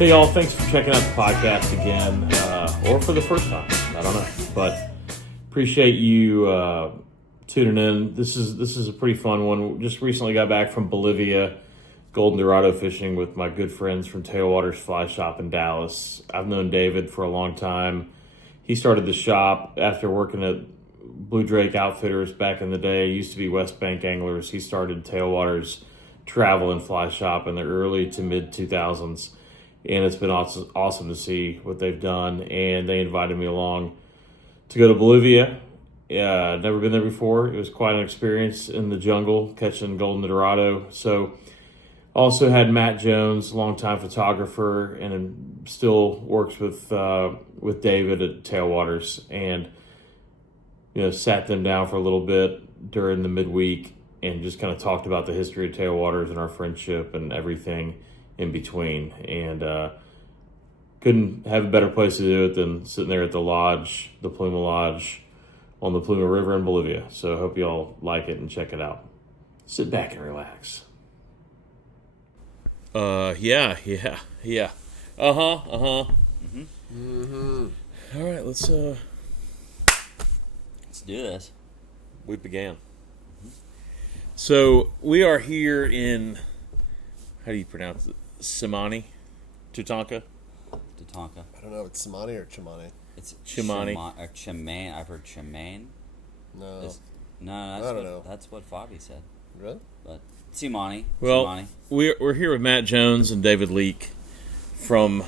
Hey, y'all, thanks for checking out the podcast again, or for the first time. I don't know, but appreciate you tuning in. This is a pretty fun one. Just recently got back from Bolivia, golden dorado fishing with my good friends from Tailwaters Fly Shop in Dallas. I've known David for a long time. He started the shop after working at Blue Drake Outfitters back in the day. Used to be West Bank Anglers. He started Tailwaters Travel and Fly Shop in the early to mid 2000s. And it's been awesome to see what they've done. And they invited me along to go to Bolivia. I'd never been there before. It was quite an experience in the jungle, catching golden dorado. So also had Matt Jones, longtime photographer, and still works with David at Tailwaters. And, sat them down for a little bit during the midweek and just kind of talked about the history of Tailwaters and our friendship and everything in between, and couldn't have a better place to do it than sitting there at the lodge, the Pluma Lodge, on the Pluma River in Bolivia. So I hope y'all like it and check it out. Sit back and relax. Yeah. Mm-hmm. All right, let's do this. We began. So we are here in, how do you pronounce it? Simani? Tatanka? Tatanka. I don't know if it's Simani or Chimani. It's Chimani. Or Chimane. I've heard Chimane. No. No, I don't know. That's what Fabi said. Really? But Simani. Well, Chimani. we're here with Matt Jones and David Leake from,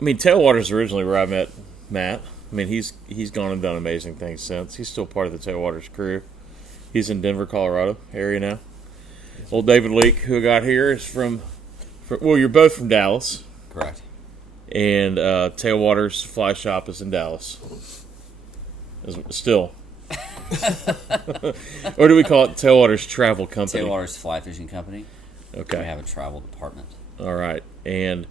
Tailwaters originally where I met Matt. He's gone and done amazing things since. He's still part of the Tailwaters crew. He's in Denver, Colorado area now. Old David Leake, who I got here, is from you're both from Dallas. Correct. And Tailwaters Fly Shop is in Dallas. Still. Or do we call it Tailwaters Travel Company? Tailwaters Fly Fishing Company. Okay. We have a travel department. All right. And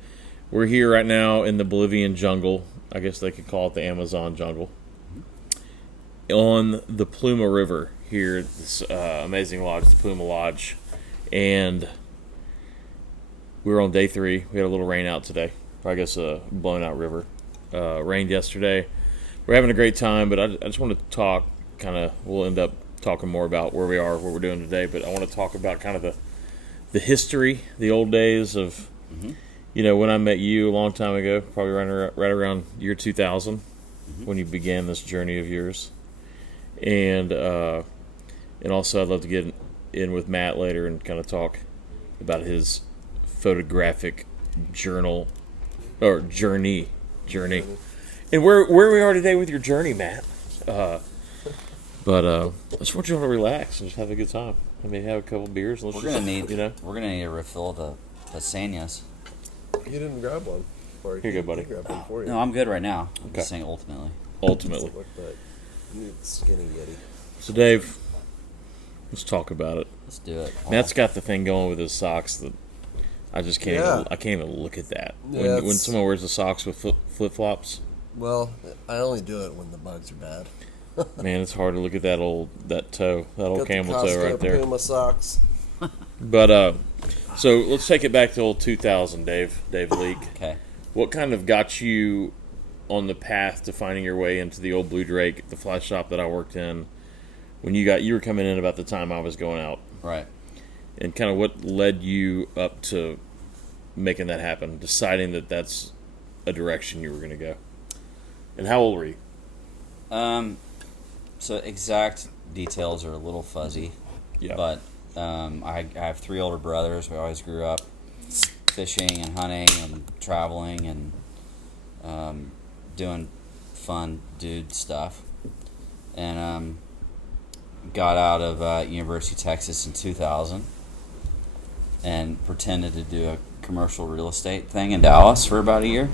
we're here right now in the Bolivian jungle. I guess they could call it the Amazon jungle. Mm-hmm. On the Pluma River here at this amazing lodge, the Pluma Lodge. And we were on day 3. We had a little rain out today. I guess a blown out river. Rained yesterday. We're having a great time, but I just want to talk we'll end up talking more about where we are, what we're doing today, but I want to talk about kind of the history, the old days of, when I met you a long time ago, probably right around year 2000, when you began this journey of yours. And also I'd love to get in with Matt later and kind of talk about his photographic journey. And where we are today with your journey, Matt. But I just want you all to relax and just have a good time. Have a couple beers. We're gonna need a refill of the Sanyas. You didn't grab one. Or Here you go, buddy. He grabbed one for you. No, I'm good right now. I'm Okay. just saying ultimately. Ultimately. You need skinny Yeti. So Dave, let's talk about it. Let's do it. Matt's got the thing going with his socks that I just can't. Yeah. I can't even look at that. Yeah, When someone wears the socks with flip flops, Well, I only do it when the bugs are bad. man, it's hard to look at that old toe Got camel the toe right Costco there. Puma socks. But so let's take it back to old 2000, Dave Leake. Okay. What kind of got you on the path to finding your way into the old Blue Drake, the fly shop that I worked in, when you were coming in about the time I was going out? Right. And kind of what led you up to making that happen, deciding that that's a direction you were going to go? And how old were you? So exact details are a little fuzzy. Yeah. But I have 3 older brothers. We always grew up fishing and hunting and traveling and doing fun dude stuff. And got out of University of Texas in 2000 and pretended to do a commercial real estate thing in Dallas for about a year,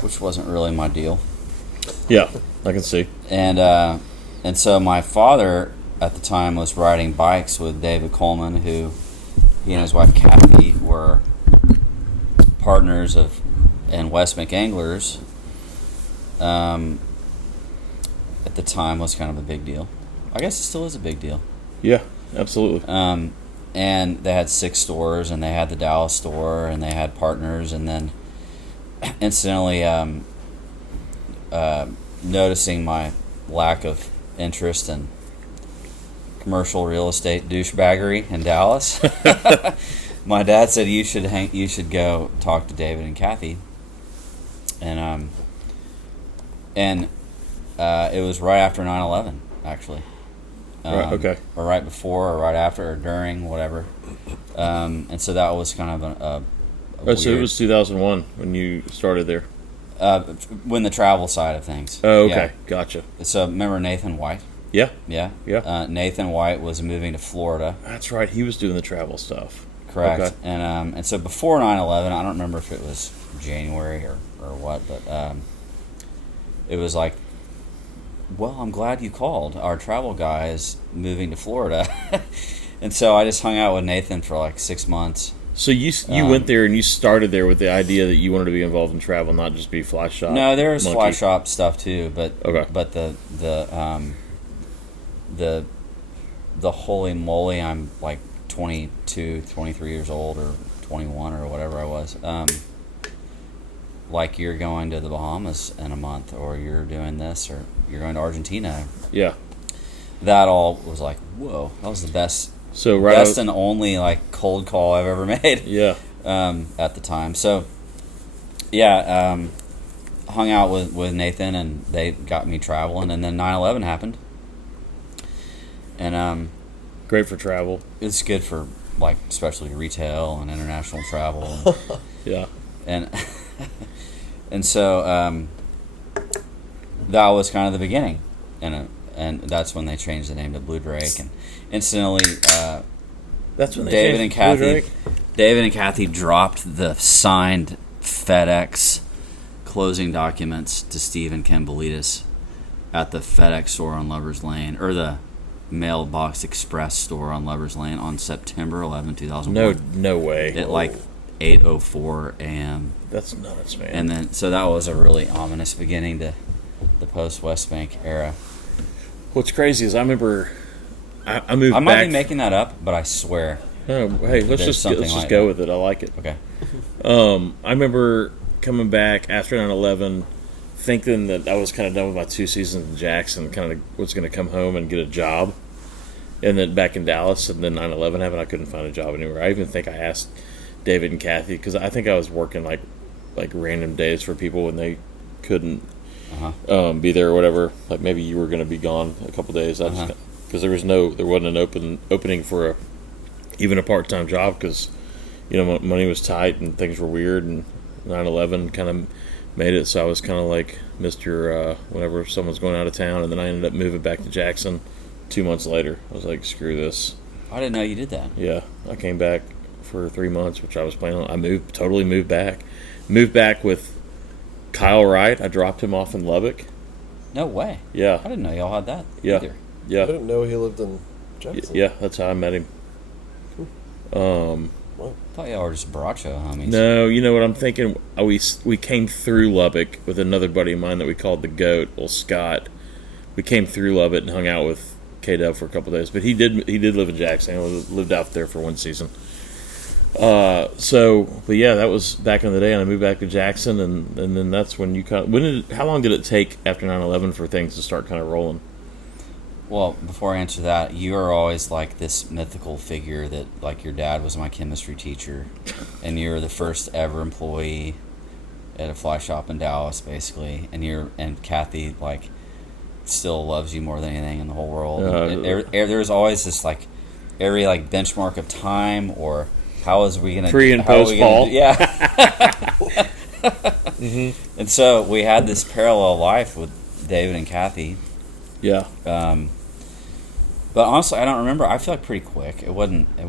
which wasn't really my deal. Yeah, I can see. And so my father at the time was riding bikes with David Coleman, who he and his wife Kathy were partners in West Bank Anglers. At the time was kind of a big deal. I guess it still is a big deal. Yeah, absolutely. and they had 6 stores, and they had the Dallas store, and they had partners, and then incidentally noticing my lack of interest in commercial real estate douchebaggery in Dallas. My dad said you should go talk to David and Kathy, and it was right after 9/11, actually. Right, okay. Or right before, or right after, or during, whatever. And so that was kind of a So it was 2001 when you started there. when the travel side of things. Oh, okay. Yeah. Gotcha. So remember Nathan White? Yeah. Yeah. Yeah. Nathan White was moving to Florida. That's right. He was doing the travel stuff. Correct. Okay. And so before 9/11, I don't remember if it was January or what, but it was like, well, I'm glad you called. Our travel guy is moving to Florida. And so I just hung out with Nathan for like 6 months. So you went there and you started there with the idea that you wanted to be involved in travel, not just be fly shop. No, there was monkey. fly shop stuff too, but Okay. but the holy moly, I'm like 22, 23 years old, or 21 or whatever I was. Like you're going to the Bahamas in a month, or you're doing this, or you're going to Argentina. Yeah. That all was like, whoa, that was the best. So right. Best and only like cold call I've ever made. Yeah. At the time. So yeah, hung out with Nathan, and they got me traveling, and then 9/11 happened. And Great for travel. it's good for like especially retail and international travel. Yeah. and and so that was kind of the beginning. And that's when they changed the name to Blue Drake, and incidentally That's when they David changed and Blue Kathy. Drake? David and Kathy dropped the signed FedEx closing documents to Steve and Ken Belitis at the FedEx store on Lovers Lane, or the Mailbox Express store on Lovers Lane, on September 11, 2001. No way. At like 8:04 a.m. That's nuts, man. And then, so that was a really ominous beginning to the post-West Bank era. What's crazy is I remember I moved I might back. be making that up, but I swear. Oh, hey, let's There's just something let's just like go that. with it. I like it. Okay. I remember coming back after 9/11, thinking that I was kind of done with my 2 seasons in Jackson, kind of was going to come home and get a job, and then back in Dallas, and then 9/11 happened. I couldn't find a job anywhere. I even think I asked David and Kathy, because I think I was working like random days for people when they couldn't be there or whatever. Like maybe you were going to be gone a couple days. I just because there wasn't an opening for even a part-time job, because money was tight and things were weird, and 9/11 kind of made it so I was kind of like Mr. Whenever someone's going out of town, and then I ended up moving back to Jackson 2 months later. I was like, screw this. I didn't know you did that. Yeah, I came back for 3 months, which I was planning on. I totally moved back with Kyle Wright. I dropped him off in Lubbock. No way. Yeah. I didn't know y'all had that Yeah. either. I Yeah, didn't know he lived in Jackson. yeah, that's how I met him. I thought y'all were just Baracho homies. No, you know what I'm thinking? We came through Lubbock with another buddy of mine that we called the Goat, old Scott. We came through Lubbock and hung out with K-Dub for a couple of days, but he did live in Jackson. He lived out there for 1 season. But yeah, that was back in the day, and I moved back to Jackson, and then that's when you how long did it take after 9/11 for things to start kind of rolling? Well, before I answer that, you are always like this mythical figure that, like, your dad was my chemistry teacher, and you're the first ever employee at a fly shop in Dallas, basically, and Kathy, like, still loves you more than anything in the whole world. There's always this, like, every, like, benchmark of time, or how is we gonna Pre and post fall? Yeah. And so we had this parallel life with David and Kathy. Yeah. But honestly, I don't remember. I feel like pretty quick. It wasn't. I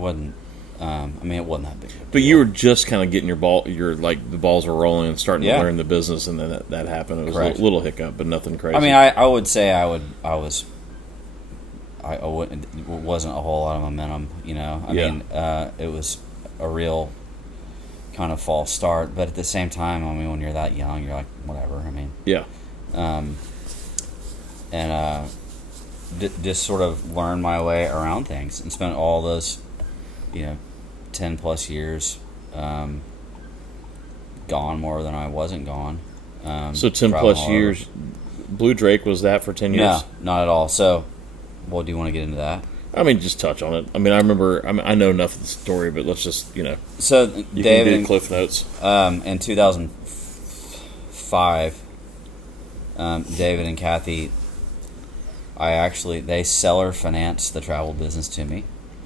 mean, it wasn't that big. But you were just kind of getting the balls were rolling and starting Yeah. to learn the business, and then that happened. It was Correct. a little hiccup, but nothing crazy. I mean, I would say I wouldn't. It wasn't a whole lot of momentum. I mean, it was a real kind of false start. But at the same time, I mean, when you're that young, you're like, whatever. I mean, yeah. Just sort of learn my way around things, and spent all those 10 plus years, gone more than I wasn't gone. So 10 plus years. Blue Drake was that for 10 years? No, not at all. So, well, do you want to get into that? I mean, just touch on it. I mean, I remember. I know enough of the story, but let's just So you David, can do Cliff Notes. In 2005, David and Kathy, they seller financed the travel business to me.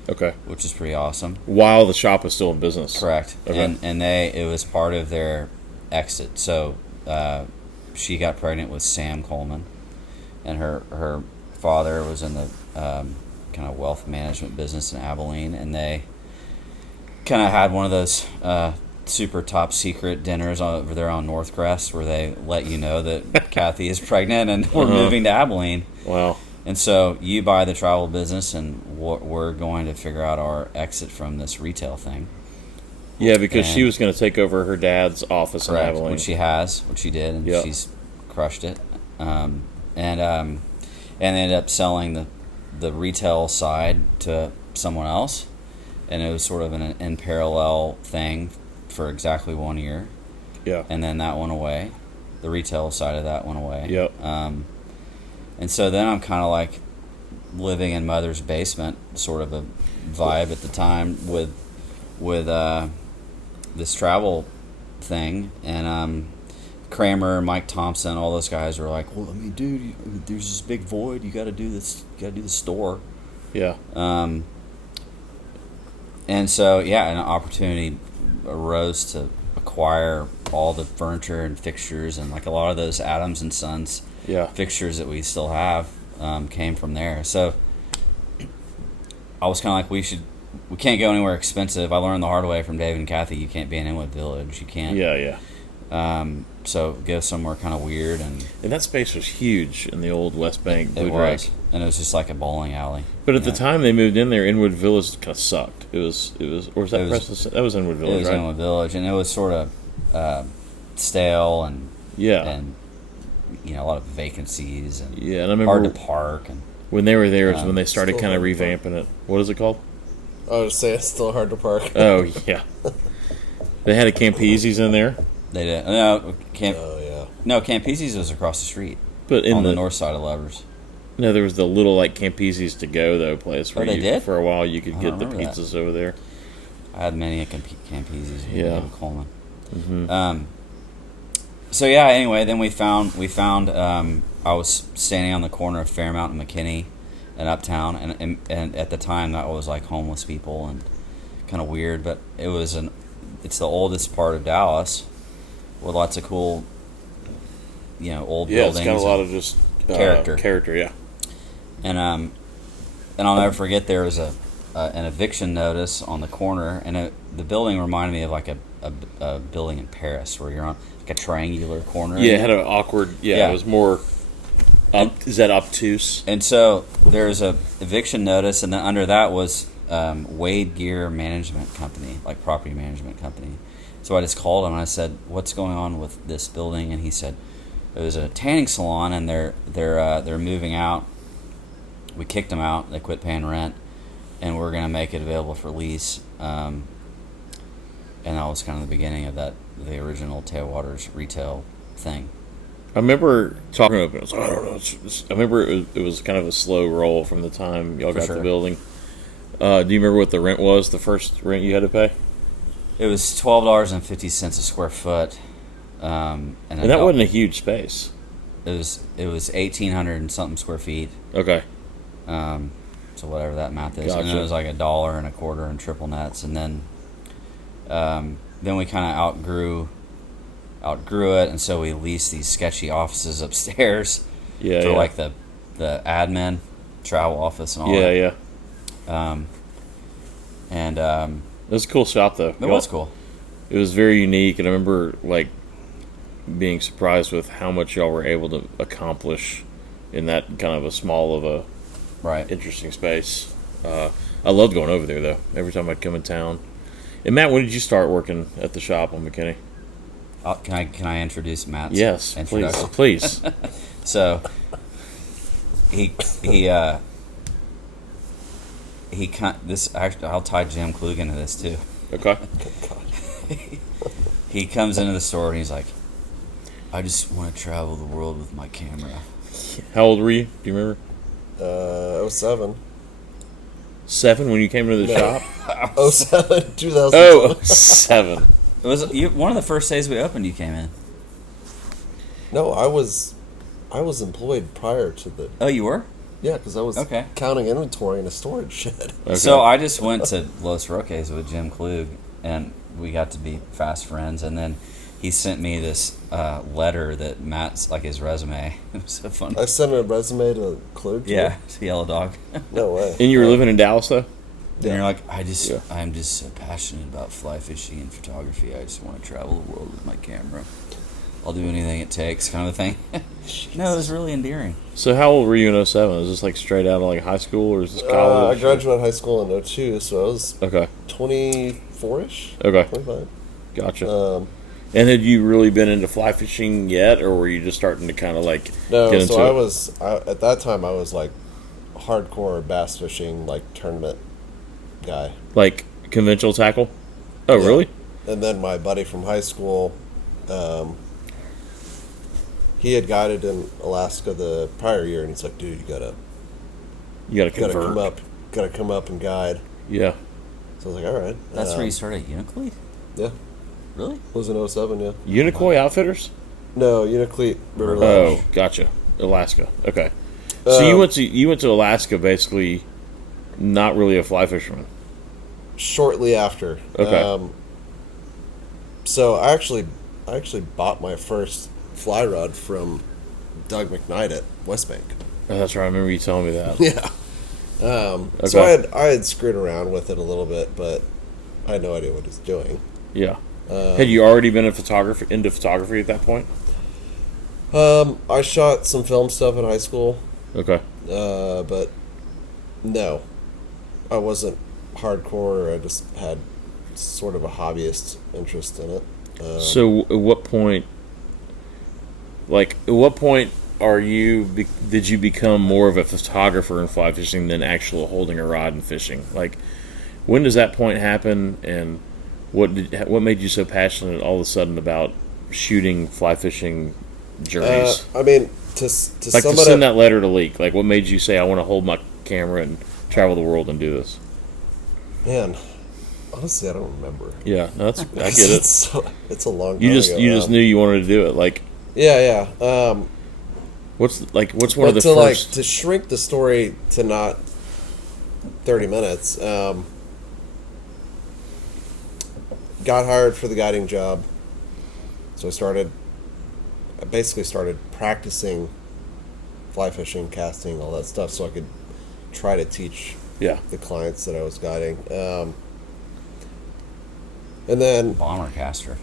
Okay. Which is pretty awesome. While the shop was still in business. Correct. Okay. And it was part of their exit. So she got pregnant with Sam Coleman, and her father was in the kind of wealth management business in Abilene, and they kind of had one of those super top secret dinners over there on Northcrest where they let you know that Kathy is pregnant and we're moving to Abilene. Wow. And so you buy the travel business, and we're going to figure out our exit from this retail thing. Yeah, because she was going to take over her dad's office in Abilene. Which she did, and she's crushed it. And ended up selling the retail side to someone else, and it was sort of an in parallel thing for exactly 1 year. Yeah. And then that went away. The retail side of that went away. Yep. And so then I'm kind of like living in mother's basement, sort of a vibe at the time with this travel thing, and Kramer, Mike Thompson, all those guys were like, "Well, I mean, dude, there's this big void. You got to do this. You got to do the store." Yeah. And so an opportunity arose to acquire all the furniture and fixtures, and like a lot of those Adams and Sons fixtures that we still have came from there. So I was kind of like, we can't go anywhere expensive. I learned the hard way from David and Kathy. You can't be in Inwood Village. You can't. Yeah. So go somewhere kind of weird, and that space was huge in the old West Bank. It was, and it was just like a bowling alley. But at the time they moved in there, Inwood Village kind of sucked. It was, or was that Preston? That was Inwood Village, It was Inwood Village, and it was sort of stale and a lot of vacancies and and I remember hard to park. And when they were there, is when they started kind of revamping it. What is it called? I would say it's still hard to park. Oh yeah, they had a Campese's in there. They did. Oh yeah. No, Campese's was across the street, but on the north side of Lovers. No, there was the little like Campese's to go though place where they did? For a while you could get the pizzas over there. I had many at Campese's. Coleman. Mm-hmm. So anyway, then we found. I was standing on the corner of Fairmount and McKinney, in Uptown, and at the time that was like homeless people and kind of weird, but it's the oldest part of Dallas with lots of cool, old buildings. It's got a lot of just character, yeah. And I'll never forget there was an eviction notice on the corner, and the building reminded me of like a building in Paris where you're on like a triangular corner. Yeah, it had an awkward. It was more. Is that obtuse? And so there's a eviction notice, and then under that was Wade Gear Management Company, like property management company. So I just called him and I said, "What's going on with this building?" And he said, "It was a tanning salon, and they're moving out. We kicked them out. They quit paying rent, and we're going to make it available for lease." And that was kind of the beginning of the original Tailwaters retail thing. I remember talking to him. I was like, I don't know. I remember it was kind of a slow roll from the time y'all got the building. Do you remember what the rent was? The first rent you had to pay? It was $12.50 a square foot, and that wasn't a huge space. It was 1,800 and something square feet. Okay. So whatever that math is, Gotcha. And it was like $1.25 in triple nets, and then we kind of outgrew it, and so we leased these sketchy offices upstairs for like the admin travel office and all that. Yeah. It was a cool shop though. It was cool. It was very unique, and I remember like being surprised with how much y'all were able to accomplish in that kind of a small of a interesting space. I loved going over there though. Every time I'd come in town. And Matt, when did you start working at the shop on McKinney? Can I introduce Matt's introduction? Please. So he I'll tie Jim Klug into this too. Okay. He comes into the store and he's like, I just want to travel the world with my camera. How old were you? Do you remember? 07. 7 when you came into the shop? 07, 2000. Oh, 7. It was one of the first days we opened. You came in. No, I was employed prior to the. Oh, you were? Yeah, because I was counting inventory in a storage shed. Okay. So I just went to Los Roques with Jim Klug, and we got to be fast friends. And then he sent me this letter that Matt's like his resume. It was so funny. I sent a resume to Klug. Yeah, to Yellow Dog. No way. And you were living in Dallas, though? And you're like, I'm just so passionate about fly fishing and photography. I just want to travel the world with my camera. I'll do anything it takes, kind of thing. No, it was really endearing. So how old were you in 07? Is this like straight out of like high school or is this college? I graduated high school in 02, so I was 24-ish. Okay. 25. Gotcha. And had you really been into fly fishing yet, or were you just starting to kind of like get into so it? at that time I was like hardcore bass fishing, like tournament guy. Like conventional tackle? Oh, Yeah. really? And then my buddy from high school, he had guided in Alaska the prior year, and he's like, "Dude, you gotta convert. come up and guide." Yeah. So I was like, "All right." That's where you started Uniclete? Yeah, Really? it was in 07, yeah. Unicoi Outfitters? No, Uniclete River Lodge. Oh, gotcha. Alaska. Okay. So you went to Alaska basically not really a fly fisherman. Shortly after. Okay. So I actually bought my first fly rod from Doug McKnight at West Bank. Oh, that's right. I remember you telling me that. Yeah. So I had screwed around with it a little bit, but I had no idea what I was doing. Yeah. Had you already been into photography at that point? I shot some film stuff in high school, Okay. but no, I wasn't hardcore. I just had sort of a hobbyist interest in it. So at what point did you become more of a photographer in fly fishing than actual holding a rod and fishing? Like, when does that point happen, and what made you so passionate all of a sudden about shooting fly fishing journeys? I mean, to Like sum to it send up, that letter to Leak. Like, what made you say, I want to hold my camera and travel the world and do this? man, honestly, I don't remember. Yeah, no, I get it. It's a long time You just ago. knew you wanted to do it. Like, Yeah. what's one But of the to first? to shrink the story to not 30 minutes, got hired for the guiding job. So I basically started practicing fly fishing, casting, all that stuff, so I could try to teach Yeah. the clients that I was guiding. And then Bomber caster.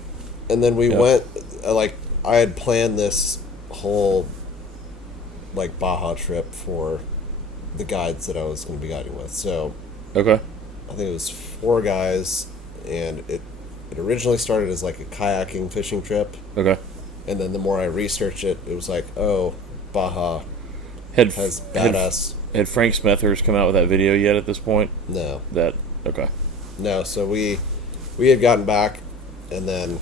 we Yeah. went, I had planned this whole like Baja trip for the guides that I was going to be guiding with. So Okay. I think it was 4 guys, and it originally started as like a kayaking fishing trip, Okay. and then the more I researched it, it was like, oh, Baja Had has badass. Had Frank Smethurst come out with that video yet at this point? No, Okay. so we had gotten back, and then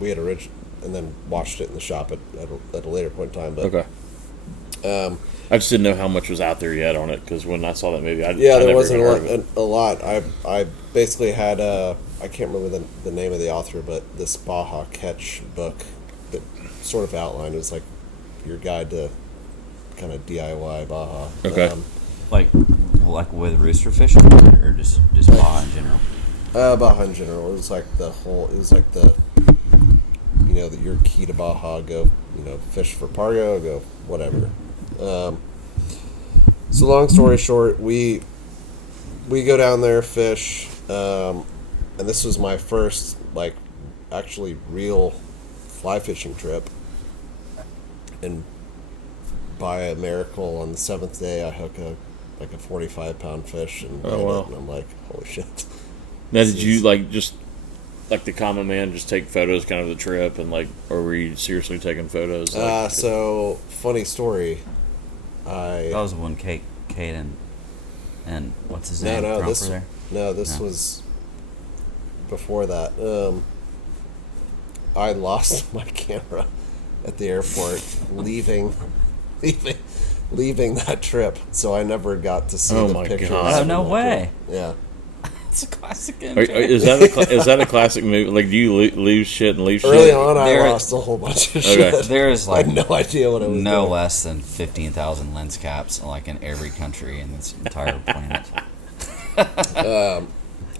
we had and then watched it in the shop at a later point in time. But Okay. I just didn't know how much was out there yet on it, because when I saw that movie, I there never wasn't even heard of it. a lot. I basically had I can't remember the name of the author, but this Baja Catch book that sort of outlined, it was like your guide to kind of DIY Baja. Okay. Like with rooster fishing, or just Baja in general? Baja in general. It was like the your key to Baja, go, fish for Pargo, go whatever. So long story short, we go down there, fish, and this was my first, like, actually real fly fishing trip. And by a miracle, on the 7th day, I hook a 45-pound fish and Oh, land wow. it, and I'm like, holy shit. Now, did you just like the common man just take photos kind of the trip, and or were you seriously taking photos? So funny story. That was when Kate and And what's his name? This was before that. I lost my camera at the airport leaving that trip, so I never got to see the pictures. Oh, no way. Yeah. It's a classic. Is that a classic movie? Like, do you leave shit and leave Early shit? on, I lost a whole bunch of shit. There's I had no idea what it was. No less than 15,000 lens caps, like in every country in this entire planet.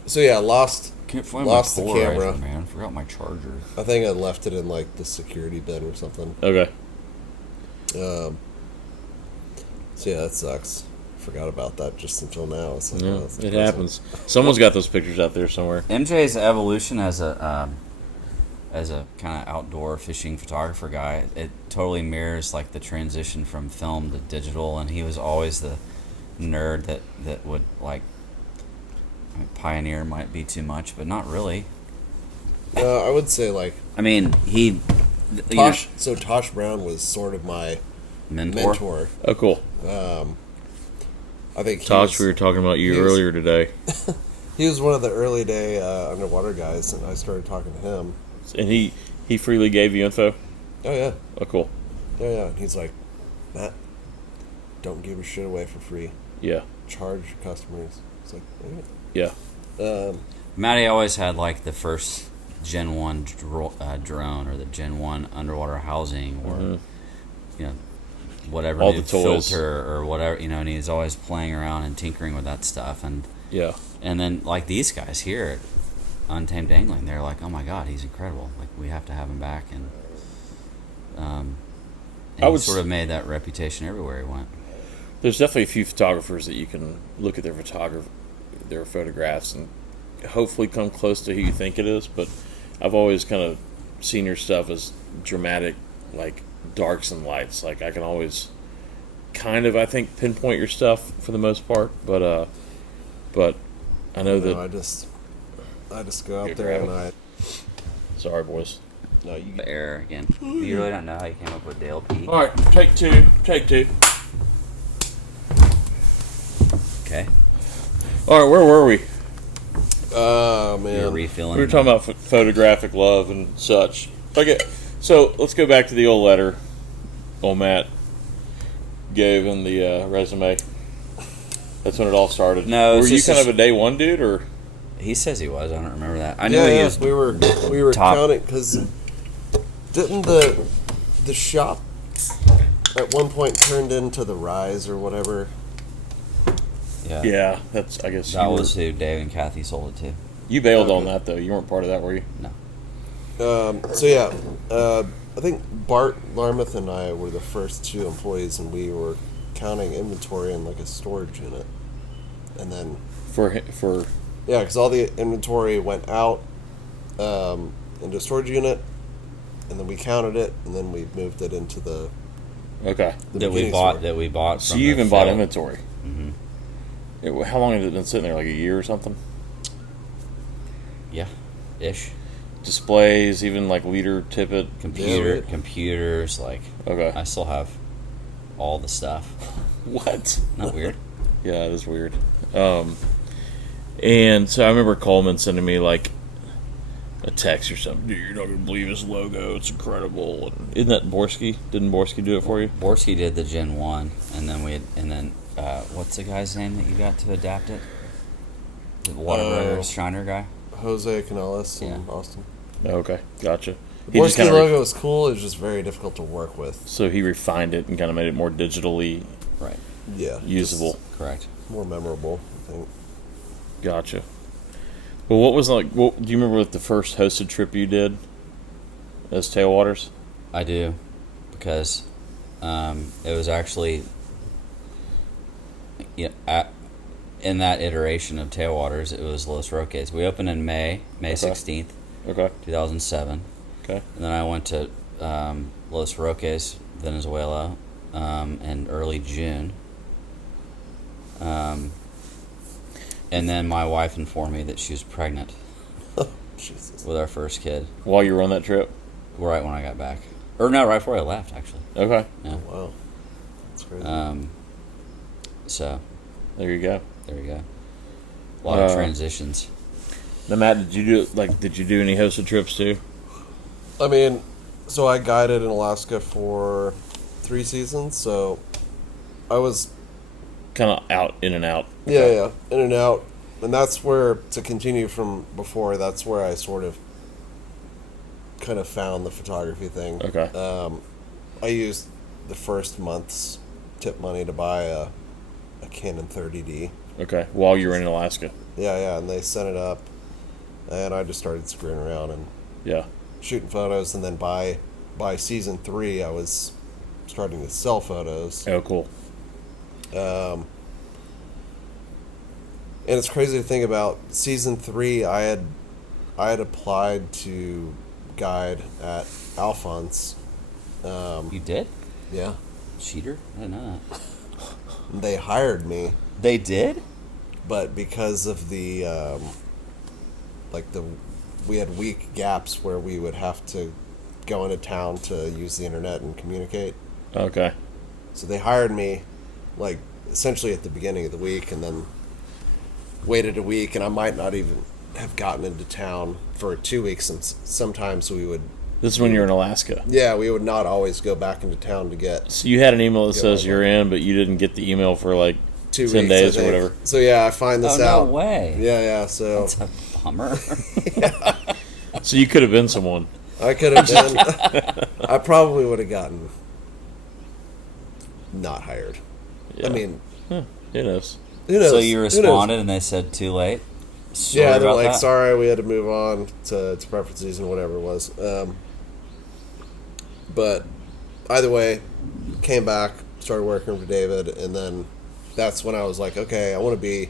So yeah, lost Can't find the my camera. rifle, man. Forgot my charger. I think I left it in like the security bin or something. Okay. So yeah, that sucks. Forgot about that just until now. It's like, It happens. Someone's got those pictures out there somewhere. MJ's evolution as a kind of outdoor fishing photographer guy, it totally mirrors like the transition from film to digital, and he was always the nerd that would like. I mean, pioneer might be too much, but not really. I would say like. I mean, So Tosh Brown was sort of my mentor. Oh, cool. I think Tosh, we were talking about you earlier today. He was one of the early day underwater guys, and I started talking to him. And he freely gave you info? Oh, yeah. Oh, cool. Yeah. And he's like, Matt, don't give your shit away for free. Yeah. Charge your customers. It's like, okay. Yeah. Matty always had like the first Gen 1 drone or the Gen 1 underwater housing or, whatever all new the toys. filter or whatever, and he's always playing around and tinkering with that stuff. And then like these guys here at Untamed Angling, they're like, oh my God, he's incredible. Like we have to have him back. And he sort of made that reputation everywhere he went. There's definitely a few photographers that you can look at their photographs and hopefully come close to who you think it is, but I've always kind of seen your stuff as dramatic, like darks and lights. Like I can always kind of, I think, pinpoint your stuff for the most part, but I know that I just go out there and sorry, boys. No, you get error again. You really don't know how you came up with Dale P. All right, take two. Okay. All right, where were we? Man. You're refilling. We were talking about photographic love and such. Okay, so let's go back to the old letter old Matt gave in the resume. That's when it all started. No, were you kind of a day one dude, or he says he was? I don't remember that. I knew he was. We were counting because didn't the shop at one point turned into the Rise or whatever. Yeah, that's. I guess that was who Dave and Kathy sold it to. You bailed on that though. You weren't part of that, were you? No. I think Bart Larmouth and I were the first two employees, and we were counting inventory in like a storage unit, and then because all the inventory went out into a storage unit, and then we counted it, and then we moved it into the that we bought. So you even bought inventory. Mm-hmm. How long had it been sitting there? Like a year or something? Yeah, ish. Displays, even like leader tippet, computers. Like I still have all the stuff. What? Not weird. Yeah, it is weird. And so I remember Coleman sending me like a text or something. Dude, you're not gonna believe his logo. It's incredible. And isn't that Borsky? Didn't Borsky do it for you? Borsky did the Gen 1, and then what's the guy's name that you got to adapt it? The Waterburger Shiner guy. Jose Canales in Austin. Okay, gotcha. The Borsky logo is cool. It's just very difficult to work with. So he refined it and kind of made it more digitally usable. Correct. More memorable, I think. Gotcha. Well, what was do you remember what the first hosted trip you did as Tailwaters? I do, because it was actually in that iteration of Tailwaters, it was Los Roques. We opened in May 16th, 2007. Okay. And then I went to Los Roques, Venezuela, in early June. And then my wife informed me that she was pregnant with our first kid. While you were on that trip? Right when I got back. Or no, right before I left, actually. Okay. Yeah. Oh, wow. That's crazy. There you go. There you go. A lot of transitions. Now, Matt, did you do any hosted trips too? I mean, so I guided in Alaska for 3 seasons, so I was Kind of out, in and out. yeah, in and out, and that's where, to continue from before, that's where I sort of kind of found the photography thing. Okay. I used the first month's tip money to buy a Canon 30D. Okay. While you were in Alaska. Yeah, and they sent it up, and I just started screwing around and Yeah. shooting photos, and then by season 3, I was starting to sell photos. Oh, cool. And it's crazy to think about. Season 3, I had applied to guide at Alphonse. You did? Yeah, Cheater? I didn't know that. they hired me, They did? but because of the we had week gaps where we would have to go into town to use the internet and communicate. Okay. So they hired me, like, essentially at the beginning of the week, and then waited a week, and I might not even have gotten into town for 2 weeks, and sometimes we would... This is when you were in Alaska. Yeah, we would not always go back into town to get So you had an email that Get says my you're in, but you didn't get the email for like 2 10 weeks, days I or think. whatever. So yeah, I find this Oh, out. no way. Yeah, so... That's a bummer. So you could have been someone. I could have been... I probably would have gotten not hired. Yeah. I mean, Who knows? who knows? So you Who knows? responded and they said too late? Sorry Yeah, they're about like, that. sorry, we had to move on to preference season, whatever it was. But either way, came back, started working for David, and then that's when I was like, okay, I want to be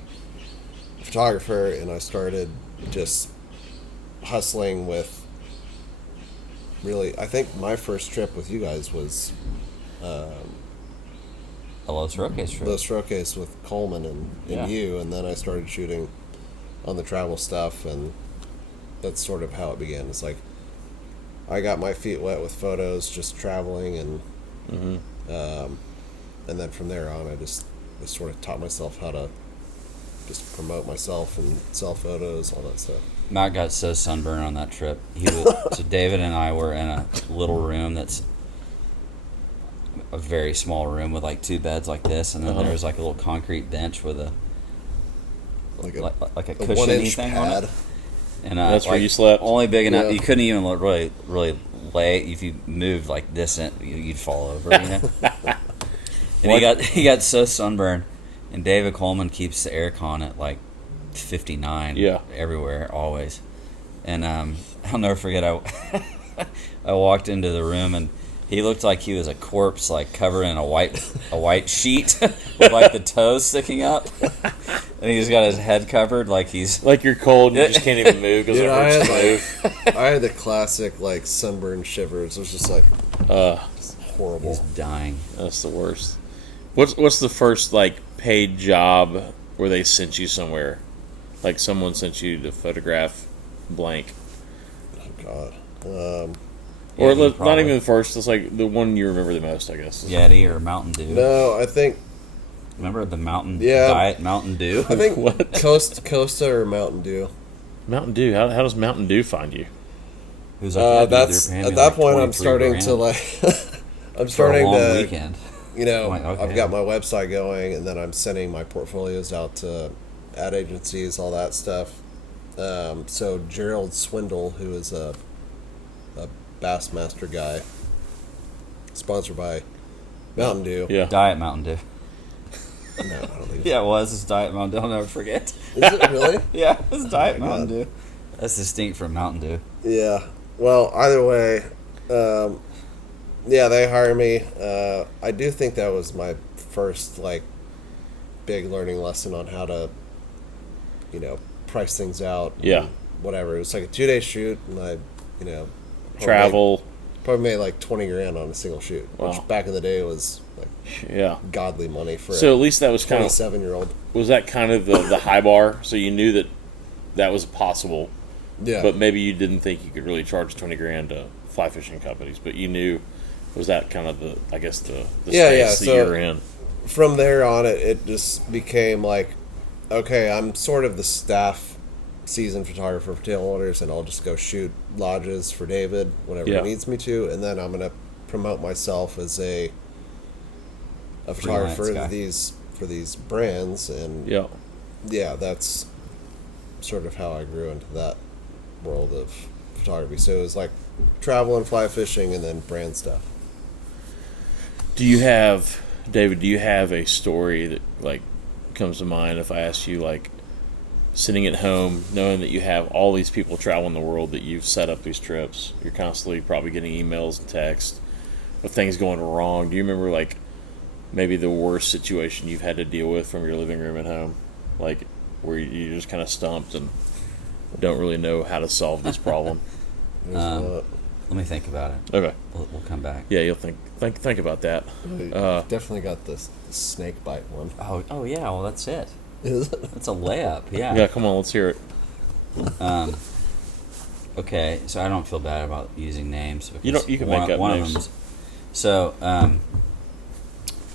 a photographer, and I started just hustling with, really, I think my first trip with you guys was A Los Roques trip. Los Roques with Coleman and Yeah. you, and then I started shooting on the travel stuff, and that's sort of how it began. It's like I got my feet wet with photos, just traveling, and and then from there on, I just sort of taught myself how to just promote myself and sell photos, all that stuff. Matt got so sunburned on that trip. So David and I were in a little room that's a very small room with like 2 beds like this, and then there was like a little concrete bench with a Like like a a cushiony 1-inch thing on pad. it. And That's where you slept? Only big enough. Yeah. You couldn't even really lay. If you moved like this, you'd fall over. You know. And he got so sunburned. And David Coleman keeps the aircon at like 59. Yeah. Everywhere, always. And I'll never forget. I walked into the room and he looked like he was a corpse, like covered in a white sheet with like the toes sticking up, and he's got his head covered like he's Like you're cold and you just can't even move because Dude, it I hurts had to move. I had the classic like sunburn shivers. It was just like horrible. he's dying. That's the worst. What's the first like paid job where they sent you somewhere? Like someone sent you to photograph blank. Oh God. Or Yeti, not probably. even the first, it's like the one you remember the most, I guess. Yeti or Mountain Dew. No, I think Remember the Yeah. Diet Mountain Dew? I think What? Costa or Mountain Dew. Mountain Dew. How does Mountain Dew find you? Who's like, yeah, dude, they're That's paying at me that like point I'm 23 starting grand to like I'm for a starting long to weekend. you know, I'm like, okay. I've got my website going, and then I'm sending my portfolios out to ad agencies, all that stuff. So Gerald Swindle, who is a Bassmaster guy, sponsored by Mountain Dew. Yeah. Diet Mountain Dew. No, I don't think Yeah, it was. It's Diet Mountain Dew. I'll never forget. Is it really? Yeah, it's Diet my Mountain God. Dew. That's distinct from Mountain Dew. Yeah. Well, either way, yeah, they hire me. I do think that was my first like big learning lesson on how to, price things out. Yeah. and whatever. It was like a 2-day shoot, and I, Travel. probably made like 20 grand on a single shoot, Wow. which back in the day was like Yeah. godly money for So a at least that was kind of 27-year-old. was that kind of the high bar? So you knew that was possible, Yeah. but maybe you didn't think you could really charge 20 grand to fly fishing companies. But you knew, was that kind of the Yeah, space yeah, that so- you were in? from there on, it just became like, okay, I'm sort of the staff season photographer for Tailwaters, and I'll just go shoot lodges for David whenever Yeah. he needs me to, and then I'm gonna promote myself as a photographer guy. for these brands, and Yeah. that's sort of how I grew into that world of photography. So it was like travel and fly fishing, and then brand stuff. David, do you have a story that like comes to mind if I ask you, like, sitting at home knowing that you have all these people traveling the world, that you've set up these trips, you're constantly probably getting emails and texts of things going wrong. Do you remember, like, maybe the worst situation you've had to deal with from your living room at home, like where you're just kind of stumped and don't really know how to solve this problem? There's a lot. Let me think about it. Okay. We'll come back. Yeah, you'll think about that. Definitely got the snake bite one. Oh yeah. Well, that's it. Is it? That's a layup. Yeah. Yeah, come on, let's hear it. Okay, so I don't feel bad about using names. You don't- you can make up one names. Of them's, so,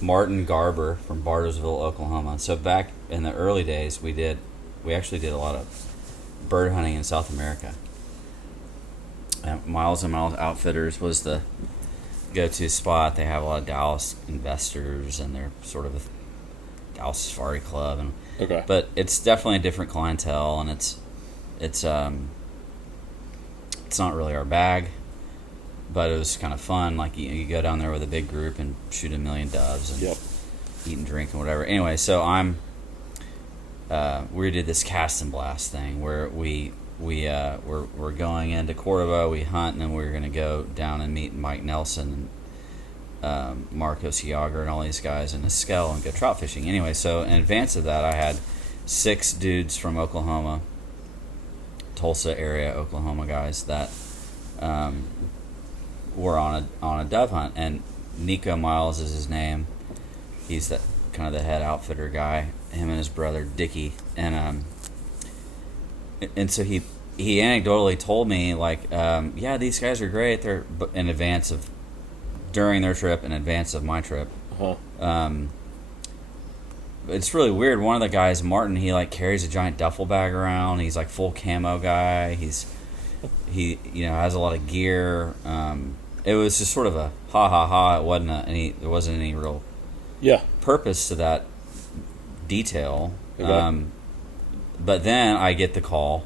Martin Garber from Bartlesville, Oklahoma. So back in the early days, we actually did a lot of bird hunting in South America. Miles and Miles Outfitters was the go-to spot. They have a lot of Dallas investors, and they're sort of a Dallas Safari Club, and Okay. but it's definitely a different clientele, and it's not really our bag, but it was kind of fun. Like you go down there with a big group and shoot a million doves and Yep. eat and drink and whatever. Anyway, so we did this cast and blast thing where we're going into Cordoba, we hunt, and then we're going to go down and meet Mike Nelson and Marcos Yager and all these guys in Esquel and go trout fishing. Anyway, so in advance of that, I had 6 dudes from Oklahoma, Tulsa area, Oklahoma guys that were on a dove hunt, and Nico Miles is his name. He's the kind of the head outfitter guy. Him and his brother Dickie, and so he anecdotally told me, like, yeah, these guys are great. They're during their trip, in advance of my trip. Uh-huh. It's really weird. One of the guys, Martin, he like carries a giant duffel bag around. He's like full camo guy. He has a lot of gear. It was just sort of a ha ha ha. It wasn't there wasn't any real purpose to that detail. Okay. But then I get the call,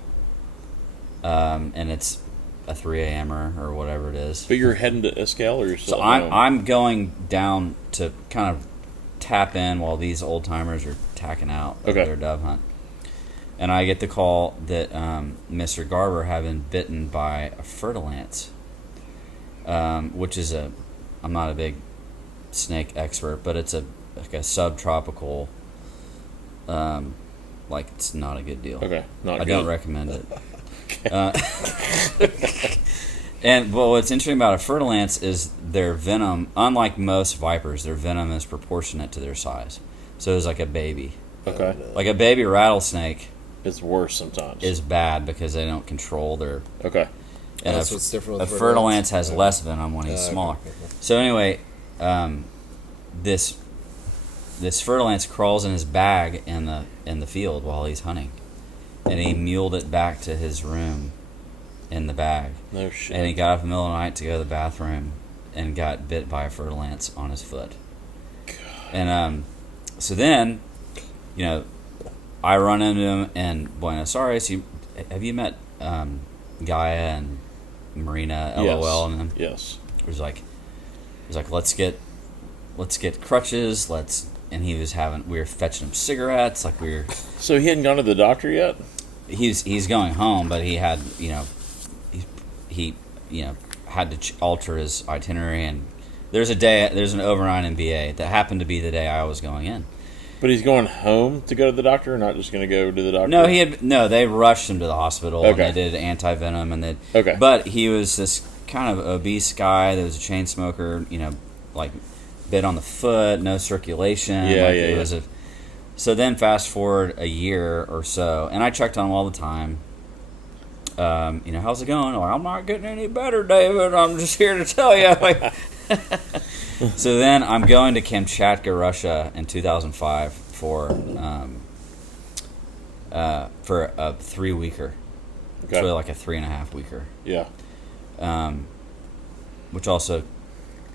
and it's a 3 a.m.er or whatever it is. But you're heading to Esquel, or you're still So at home? I'm going down to kind of tap in while these old timers are tacking out of Okay. their dove hunt. And I get the call that Mr. Garber had been bitten by a fer-de-lance, which is I'm not a big snake expert, but it's like a subtropical, like it's not a good deal. Okay, not I good. don't recommend it. And what's interesting about a fer-de-lance is their venom, unlike most vipers, their venom is proportionate to their size. So it's like a baby. Okay. Like a baby rattlesnake It's worse sometimes. is bad because they don't control their... Okay. And That's what's different with a the fer-de-lance has fer-de-lance. less venom when he's Okay. smaller. So anyway, this fer-de-lance crawls in his bag in the field while he's hunting, and he muled it back to his room in the bag. No shit. And he got up in the middle of the night to go to the bathroom and got bit by a fer-de-lance on his foot. God. And so then, I run into him in Buenos Aires. Have you met Gaia and Marina LOL and them? Yes. It was like let's get crutches. And we were fetching him cigarettes. Like So he hadn't gone to the doctor yet? he's going home, but he had he had to alter his itinerary, and there's an overnight in BA that happened to be the day I was going in. But he's going home to go to the doctor, or not just going to go to the doctor? No, they rushed him to the hospital, Okay. and they did anti-venom, and Okay. But he was this kind of obese guy that was a chain smoker, like bit on the foot, no circulation. So then fast forward a year or so, and I checked on him all the time. How's it going? Like, I'm not getting any better, David. I'm just here to tell you. Like, So then I'm going to Kamchatka, Russia in 2005 for a 3-weeker. It's really like a 3.5-weeker. Yeah. Which also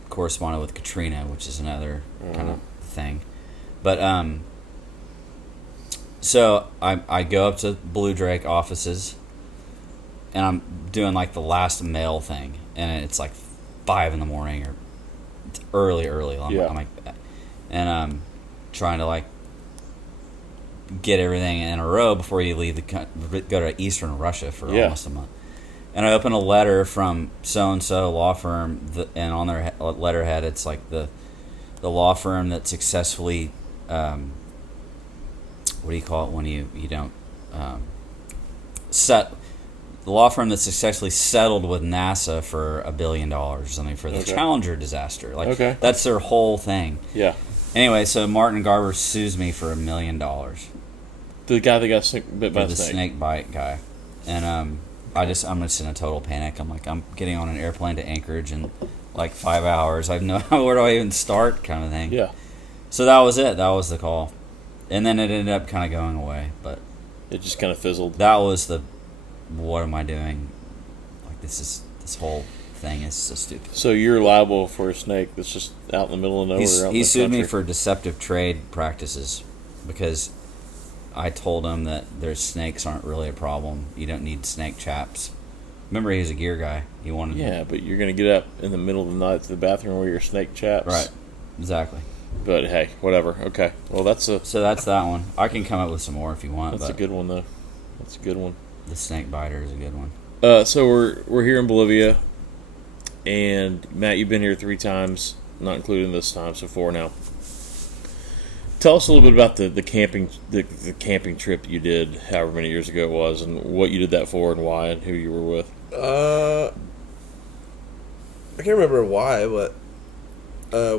corresponded with Katrina, which is another kind of thing. But so I go up to Blue Drake offices, and I'm doing like the last mail thing, and it's like 5 a.m. or it's early. I'm like, and I'm trying to like get everything in a row before you leave go to Eastern Russia for almost a month. And I open a letter from so-and-so law firm, and on their letterhead, it's like the law firm that successfully, what do you call it when you don't, the law firm that successfully settled with NASA for $1 billion or something for the Challenger disaster. Like, that's their whole thing. Yeah. Anyway, so Martin Garber sues me for $1 million. The guy that got bit by the snake bite guy. And I'm just in a total panic. I'm like, I'm getting on an airplane to Anchorage in like 5 hours. I have no where do I even start, kind of thing. Yeah. So that was it. That was the call, and then it ended up kind of going away. But it just kind of fizzled. That was the what am I doing? Like this whole thing is so stupid. So you're liable for a snake that's just out in the middle of nowhere. He sued me for deceptive trade practices because I told him that their snakes aren't really a problem. You don't need snake chaps. Remember, he was a gear guy. He wanted. Yeah, but you're going to get up in the middle of the night to the bathroom where your snake chaps. Right. Exactly. But hey, whatever. Okay. Well, so that's that one. I can come up with some more if you want. That's a good one, though. That's a good one. The snake biter is a good one. So we're here in Bolivia, and Matt, you've been here 3 times, not including this time, so 4 now. Tell us a little bit about the camping trip you did, however many years ago it was, and what you did that for, and why, and who you were with. I can't remember why, but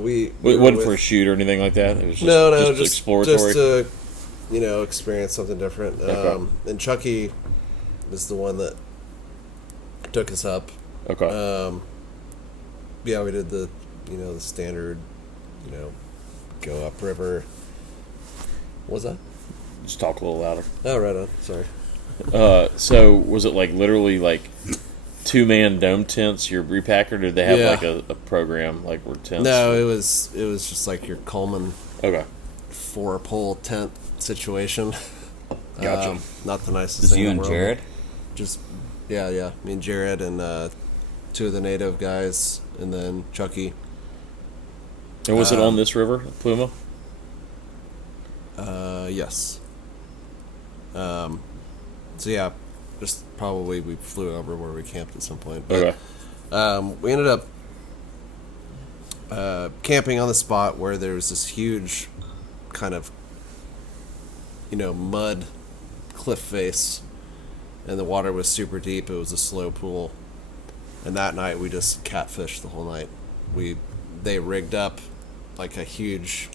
we wasn't for a shoot or anything like that. It was just exploratory. Just to experience something different. Okay. And Chucky is the one that took us up. Okay. Yeah, we did the the standard, go upriver. What was that? Just talk a little louder. Oh, right on. Sorry. So was it like literally like 2-man dome tents, your repacker? Did they have like a program like where tents? No, it was just like your Coleman 4-pole tent situation. Gotcha. Not the nicest Is thing you in the and world. Jared? Just me and Jared and 2 of the native guys, and then Chucky. And was it on this river, Pluma? Yes. So yeah, just probably we flew over where we camped at some point. But, we ended up camping on the spot where there was this huge kind of mud cliff face, and the water was super deep. It was a slow pool, and that night we just catfished the whole night. They rigged up like a huge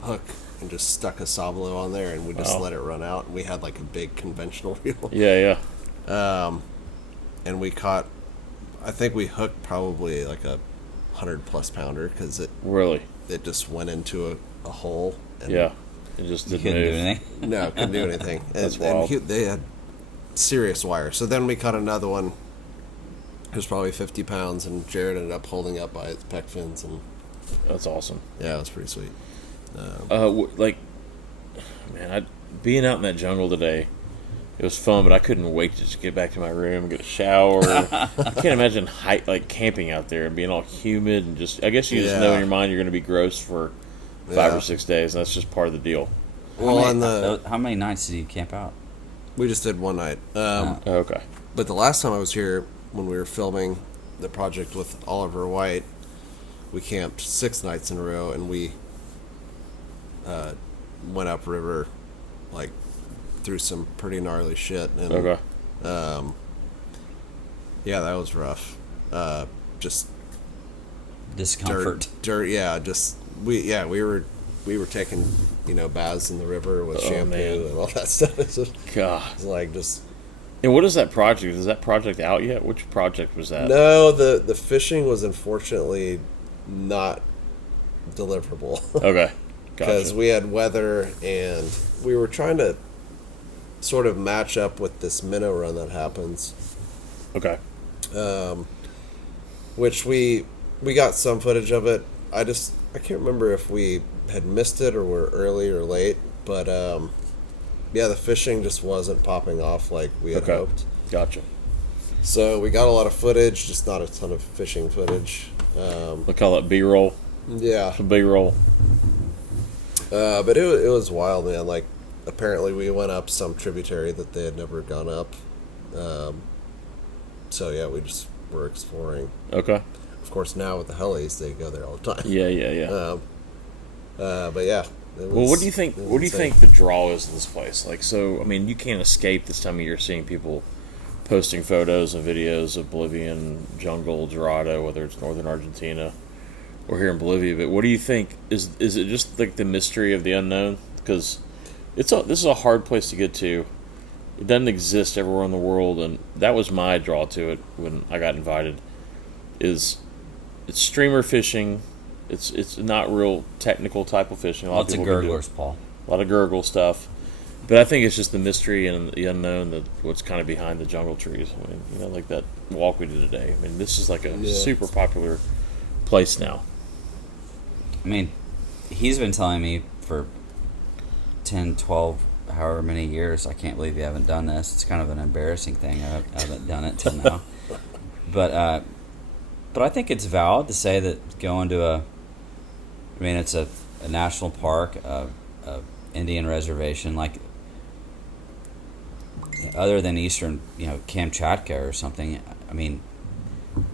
hook and just stuck a sablo on there, and we just let it run out. And we had like a big conventional reel. Yeah. And we caught, I think we hooked probably like a 100+ pounder because it just went into a hole. And it just didn't do move. anything. No, couldn't do anything. That's wild. They had serious wire. So then we caught another one. It was probably 50 pounds, and Jared ended up holding up by its pec fins, and that's awesome. Yeah, it was pretty sweet. Being out in that jungle today, it was fun, but I couldn't wait to just get back to my room and get a shower. I can't imagine camping out there and being all humid and just. I guess you just know in your mind you're going to be gross for 5 or 6 days, and that's just part of the deal. Well, how many nights did you camp out? We just did one night. Okay. But the last time I was here, when we were filming the project with Oliver White, we camped 6 nights in a row, and we went upriver, like through some pretty gnarly shit. And, yeah, that was rough. Just discomfort. Dirt. Yeah, we were taking baths in the river with shampoo and all that stuff. It's like just. And what is that project? Is that project out yet? Which project was that? No, the fishing was unfortunately not deliverable. Okay. Because Gotcha. we had weather, and we were trying to sort of match up with this minnow run that happens, Okay. which we got some footage of it. I can't remember if we had missed it or were early or late, but yeah, the fishing just wasn't popping off like we had Okay. hoped. Gotcha. So we got a lot of footage, just not a ton of fishing footage. We'll call it B-roll. Yeah, Some B-roll. but it was wild, man. Like, apparently we went up some tributary that they had never gone up. So yeah, we just were exploring. Okay. Of course, now with the helis, they go there all the time. Yeah. But yeah. Well, what do you think? it was What do you insane. think the draw is of this place? Like, so I mean, you can't escape this time of year seeing people posting photos and videos of Bolivian jungle, Dorado, whether it's northern Argentina or here in Bolivia. But what do you think? Is it just like the mystery of the unknown? Because this is a hard place to get to. It doesn't exist everywhere in the world, and that was my draw to it when I got invited. It's streamer fishing. It's not real technical type of fishing. A lot Lots of of people can do it. gurglers, Paul. A lot of gurgle stuff. But I think it's just the mystery and the unknown that what's kind of behind the jungle trees. I mean, like that walk we did today. I mean, this is like a Yeah. super popular place now. I mean, he's been telling me for 10, 12, however many years, I can't believe you haven't done this. It's kind of an embarrassing thing. I haven't done it till now. But I think it's valid to say that going to it's a national park, a Indian reservation, like other than eastern, Kamchatka or something. I mean,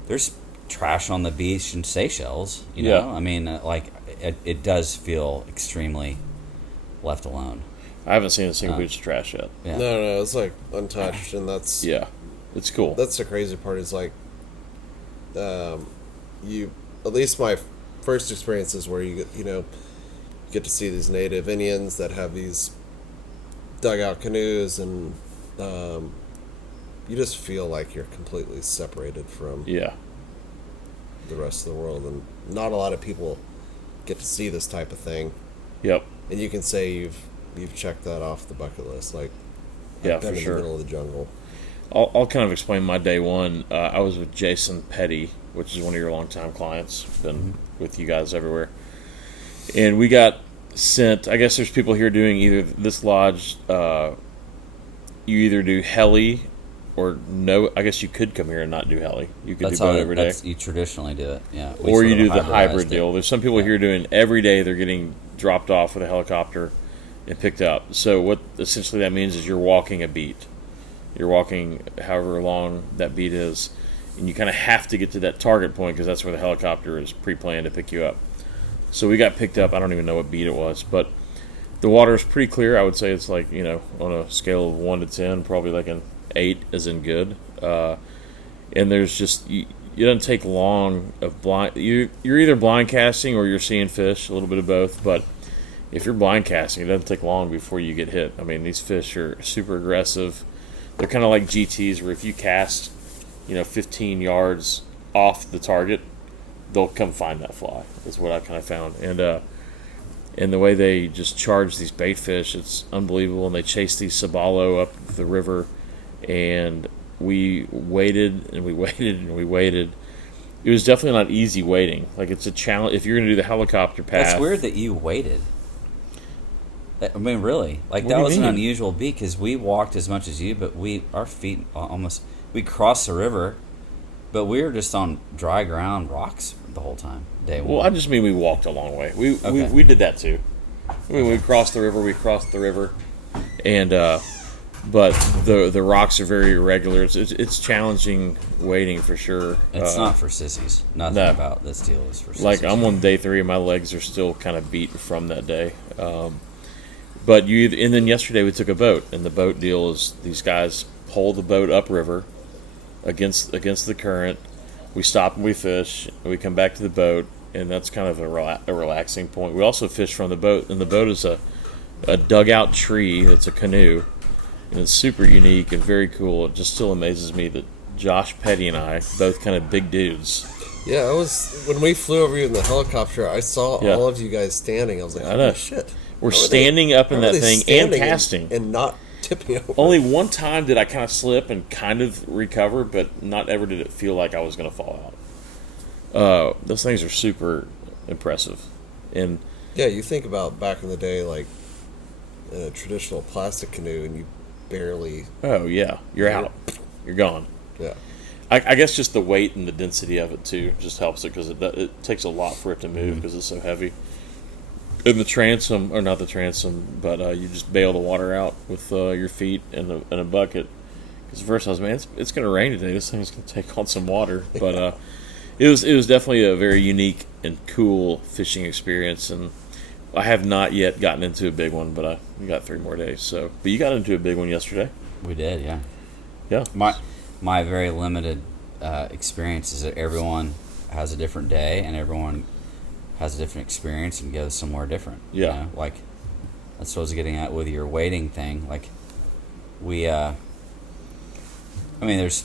there's trash on the beach in Seychelles. Yeah. I mean, it does feel extremely left alone. I haven't seen a single beach of trash yet. Yeah. No, it's like untouched, and that's Yeah, it's cool. that's the crazy part. Is like, you at least my first experiences where you get to see these native Indians that have these dugout canoes, and you just feel like you're completely separated from Yeah, the rest of the world, and not a lot of people get to see this type of thing. yep, And you can say you've checked that off the bucket list. Like, yeah, I've been for in sure. the middle of the jungle. I'll kind of explain my day one. I was with Jason Petty, which is one of your longtime clients. Been with you guys everywhere. And we got sent, I guess there's people here doing either this lodge, you either do heli or no, I guess you could come here and not do heli. You could That's do how both every day. you traditionally do it. Yeah. We Or sort you of do the hybridized hybrid it. deal. There's some people here doing every day they're getting dropped off with a helicopter and picked up. So what essentially that means is you're walking a beat. You're walking however long that beat is, and you kind of have to get to that target point because that's where the helicopter is pre-planned to pick you up. So we got picked up. I don't even know what beat it was, but the water is pretty clear. I would say it's like, on a scale of 1 to 10, probably like an 8 as in good. And there's just, it doesn't take long of blind. You're either blind casting or you're seeing fish, a little bit of both. But if you're blind casting, it doesn't take long before you get hit. I mean, these fish are super aggressive. They're kind of like GTs, where if you cast, 15 yards off the target, they'll come find that fly. Is what I kind of found. And the way they just charge these bait fish, it's unbelievable. And they chase these sabalo up the river, and we waited and we waited and we waited. It was definitely not easy waiting. Like, it's a challenge if you're going to do the helicopter path. That's weird that you waited. I mean, really, like What that do you was an mean? unusual beat because we walked as much as you, but our feet we crossed the river, but we were just on dry ground, rocks the whole time. Day one. Well, I just mean we walked a long way. Okay. We did that too. I mean, we crossed the river, and but the rocks are very irregular. It's challenging waiting for sure. It's not for sissies. Nothing no. about this deal is for sissies. Like, I'm on day 3, and my legs are still kind of beat from that day. But and then yesterday we took a boat, and the boat deal is these guys pull the boat upriver against the current. We stop and we fish, and we come back to the boat, and that's kind of a relaxing point. We also fish from the boat, and the boat is a dugout tree that's a canoe, and it's super unique and very cool. It just still amazes me that Josh Petty and I, both kind of big dudes, Yeah, I was when we flew over you in the helicopter. I saw Yeah. all of you guys standing. I was like, I know. "Holy shit!" We're How are standing up in how are that they thing and standing casting. and not tipping over. Only one time did I kind of slip and kind of recover, but not ever did it feel like I was going to fall out. Those things are super impressive. And Yeah, you think about back in the day, like in a traditional plastic canoe, and you barely. oh yeah, you're out, you're gone. Yeah. I guess just the weight and the density of it too just helps it because it takes a lot for it to move because it's so heavy. And the transom, or not the transom, but you just bail the water out with your feet and a bucket. Because first I was, man, it's going to rain today. This thing's going to take on some water. But it was definitely a very unique and cool fishing experience. And I have not yet gotten into a big one, but we got 3 more days. So, but you got into a big one yesterday. We did, yeah. Yeah. My very limited experience is that everyone has a different day and everyone has a different experience and goes somewhere different. Yeah. You know? Like, that's what I was getting at with your waiting thing. Like, we, I mean, there's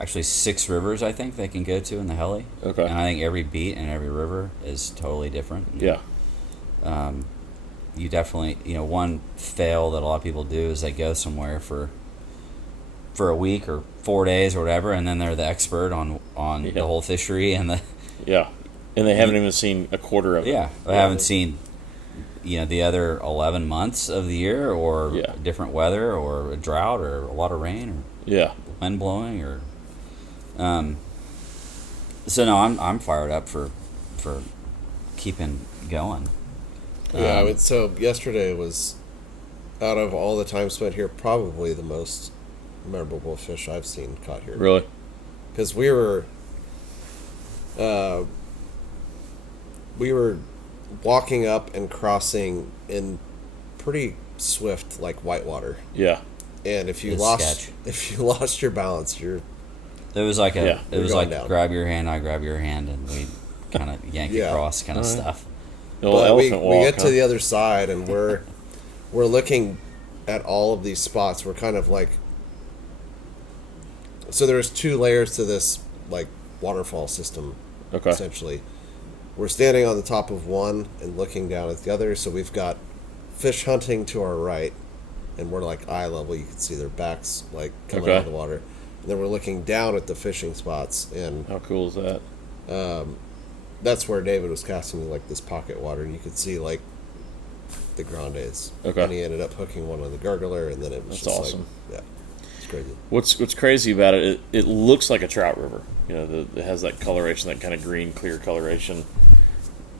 actually 6 rivers I think they can go to in the heli. Okay. And I think every beat and every river is totally different. Yeah. You definitely, one fail that a lot of people do is they go somewhere for a week or 4 days or whatever, and then they're the expert on the whole fishery and the Yeah. And they haven't even seen a quarter of it. yeah. They haven't seen the other 11 months of the year or different weather or a drought or a lot of rain or wind blowing or so no, I'm fired up for keeping going. Yeah, I mean, so yesterday was, out of all the time spent here, probably the most memorable fish I've seen caught here. Really? Because we were walking up and crossing in pretty swift, like whitewater. Yeah. And if you It's lost sketch. your balance, It was like Yeah. it was We're like going down. grab your hand, I grab your hand, and we kind of yank Yeah. across kind of All right. stuff. The old but we elephant walk. get huh? to the other side and we're looking at all of these spots. We're kind of like, so there's 2 layers to this like waterfall system. Okay. Essentially, we're standing on the top of one and looking down at the other. So we've got fish hunting to our right, and we're like eye level. You can see their backs like coming out of the water. And then we're looking down at the fishing spots, and How cool is that? that's where David was casting like this pocket water, and you could see like the grandes. Okay. And he ended up hooking one on the gargler, and then it was That's just awesome. like, it's crazy. What's crazy about it? It looks like a trout river. It has that coloration, that kind of green, clear coloration.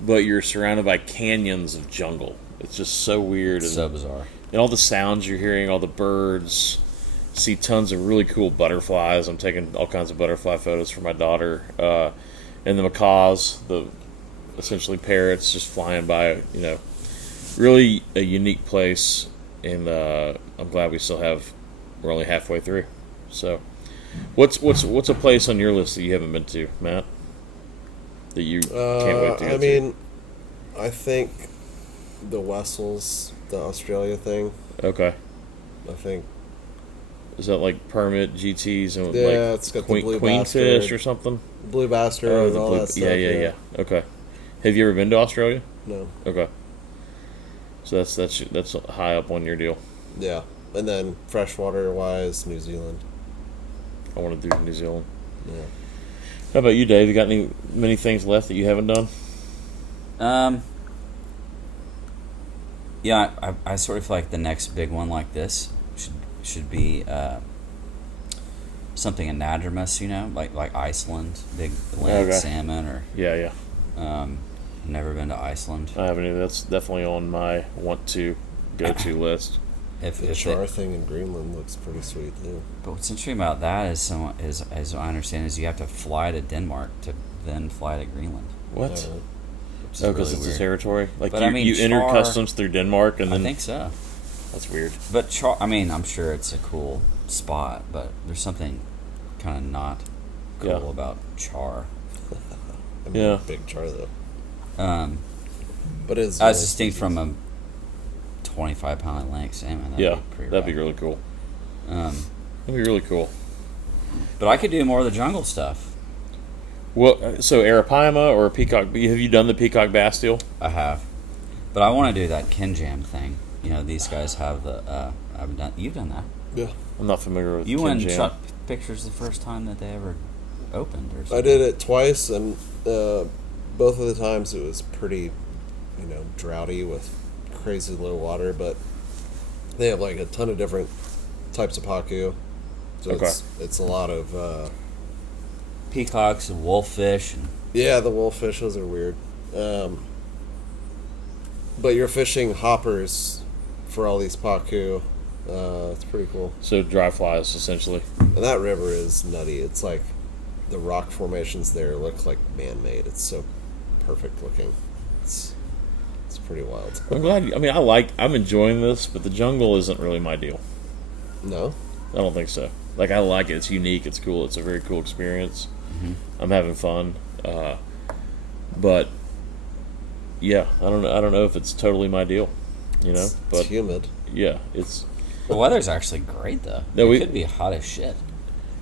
But you're surrounded by canyons of jungle. It's just so weird. It's so bizarre. And all the sounds you're hearing, all the birds. See tons of really cool butterflies. I'm taking all kinds of butterfly photos for my daughter. And the macaws, the essentially parrots, just flying by. Really a unique place. And I'm glad we're only halfway through. So, what's a place on your list that you haven't been to, Matt? That you can't wait to go I mean, I think the Wessels, the Australia thing. Okay. I think. Is that like permit GTs and Yeah, like it's got the blue queenfish bastard. or something? Blue bastard and all that stuff. Yeah. Okay. Have you ever been to Australia? No. Okay. So that's high up on your deal. Yeah. And then freshwater wise, New Zealand. I want to do New Zealand. Yeah. How about you, Dave? You got many things left that you haven't done? Yeah, I sort of feel like the next big one like this should be something anadromous, like Iceland, big Atlantic salmon, or Yeah. never been to Iceland. I haven't either. That's definitely on my want to go to list. The char thing in Greenland looks pretty sweet too. But what's interesting about that is, as I understand, is you have to fly to Denmark to then fly to Greenland. What? Uh, Which is Oh, because really it's weird. a territory. Like But you, I mean, you enter char- customs through Denmark, and I then think so. that's weird. But I'm sure it's a cool spot, but there's something kind of not cool about char. I mean, Yeah. big char though. But it's as distinct from a 25-pound Atlantic salmon. That'd be really cool. That'd be really cool. But I could do more of the jungle stuff. Well, so Arapaima or peacock? Have you done the peacock bass deal? I have, but I want to do that Ken Jam thing. You know, these guys have the. I've done. You've done that. Yeah. I'm not familiar with. You Ken went and Jam. shot pictures the first time that they ever opened, or something. I did it twice, and both of the times it was pretty, droughty with crazy low water. But they have like a ton of different types of pacu, so Okay. it's a lot of. Peacocks and wolffish. And Yeah, the wolffish, those are weird. But you're fishing hoppers for all these pacu. It's pretty cool. So dry flies, essentially. And that river is nutty. It's like the rock formations there look like man-made. It's so perfect looking. It's pretty wild. I'm glad. I'm enjoying this, but the jungle isn't really my deal. No? I don't think so. Like, I like it. It's unique. It's cool. It's a very cool experience. I'm having fun. But yeah, I don't know if it's totally my deal. But It's humid. yeah, it's. the weather's actually great though. No, It could be hot as shit.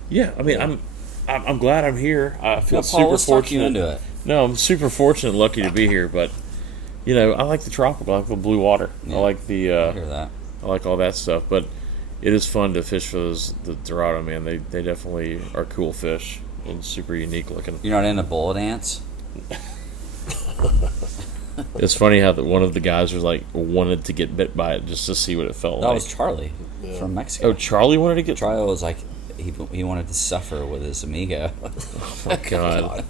Yeah, I'm glad I'm here. I feel Now, Paul, super let's talk you fortunate. into it. No, I'm super fortunate and lucky to be here, but I like the tropical, I like the blue water. Yeah, I like the I hear that. I like all that stuff, but it is fun to fish for the Dorado, man. They definitely are cool fish and super unique looking. You're not into bullet ants? It's funny how one of the guys was like wanted to get bit by it just to see what it felt That like. was Charlie from Mexico. Oh, Charlie wanted to get. Charlie was like, he wanted to suffer with his amigo. Oh my God.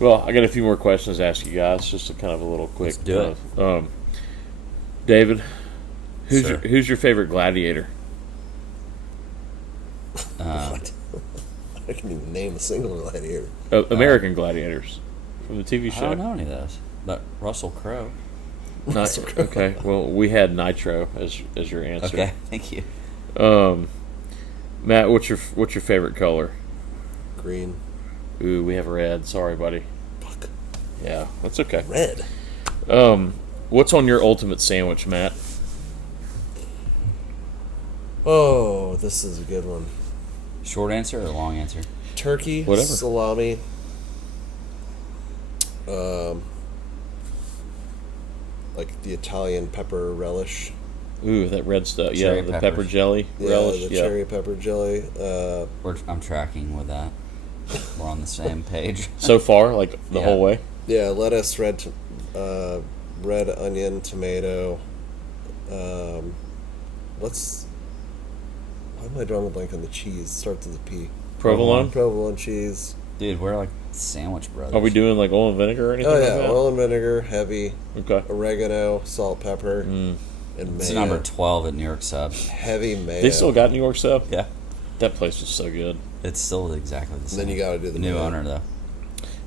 Well, I got a few more questions to ask you guys. Just a kind of a little quick. Let's do it. David, Sir. who's your favorite gladiator? What? I can't even name a single gladiator. American Gladiators from the TV I show. don't know any of those. But Russell Crowe. Okay. Well, we had Nitro as your answer. Okay, thank you. Matt, what's your favorite color? Green. Ooh, we have red. Sorry, buddy. Fuck. Yeah, that's okay. Red. What's on your ultimate sandwich, Matt? Oh, this is a good one. Short answer or long answer? Turkey, Whatever. salami, like the Italian pepper relish. Ooh, that red stuff. Cherry Yeah, the peppers. pepper jelly Yeah, relish. the Yeah. cherry pepper jelly. I'm tracking with that. We're on the same page. So far, like the Yeah. whole way. Yeah, lettuce, red onion, tomato. Why am I drawing a blank on the cheese? Starts with a P. Provolone. Provolone cheese. Dude, we're like sandwich brothers. Are we doing like oil and vinegar or anything? Oh like yeah, that? oil and vinegar, heavy, Okay. oregano, salt, pepper, Mm. and It's mayo. number 12 at New York Sub. Heavy mayo. They still got New York sub. Yeah. That place was so good. It's still exactly the And same. then you got to do the New mayo. owner,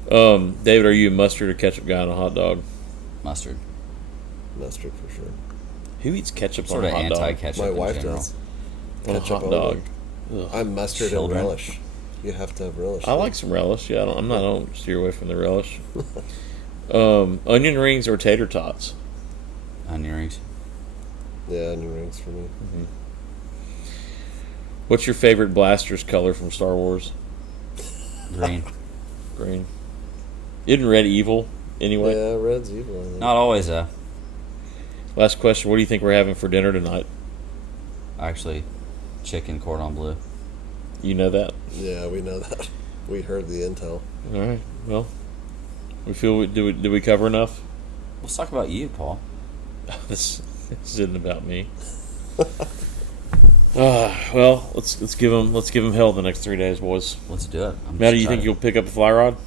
though. David, are you a mustard or ketchup guy on a hot dog? Mustard. Mustard for sure. Who eats ketchup Sort on of a hot dog? anti-ketchup My in wife general. does. On a Ketchup hot only. dog. Ugh. I'm mustard Children. and relish. You have to have relish. I like some relish. Yeah, I don't steer away from the relish. Onion rings or tater tots? Onion rings. Yeah, onion rings for me. What's your favorite blaster's color from Star Wars? Green. Green. Isn't red evil anyway? Yeah, red's evil. I think. Not always, Last question. What do you think we're having for dinner tonight? actually, chicken cordon bleu. You know that? Yeah, we know that. We heard the intel. All right. Well, we feel did we cover enough? Let's talk about you, Paul. This isn't about me. Well, let's give him hell the next 3 days, boys. Let's do it. I'm Matt, do you excited. think you'll pick up a fly rod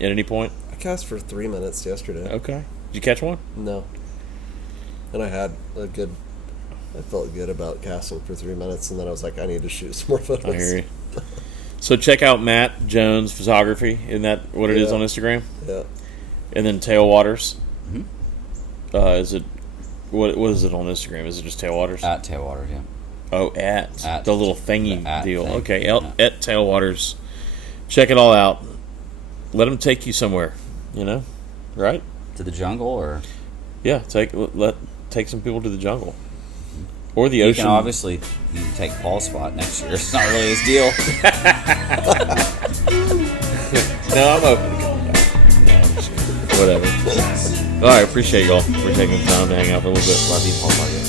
at any point? I cast for 3 minutes yesterday. Okay. Did you catch one? No. And I felt good about casting for 3 minutes, and then I was like, I need to shoot some more photos. I hear you. So check out Matt Jones Photography. Isn't that what it is Yeah. on Instagram? Yeah. And then Tailwaters. Mhm. Is it what is it on Instagram? Is it just Tailwaters? At Tailwaters, yeah. Oh, at the little thingy the at deal. thing. Okay, Yeah. at Tailwaters. Check it all out. Let them take you somewhere. Right? To the jungle, or Yeah, take some people to the jungle or the you ocean. can obviously you can take Paul's spot next year. It's not really his deal. No, I'm open to coming down. No, I'm just kidding. Whatever. All right, appreciate y'all for taking the time to hang out for a little bit. Love you, Paul Margaret.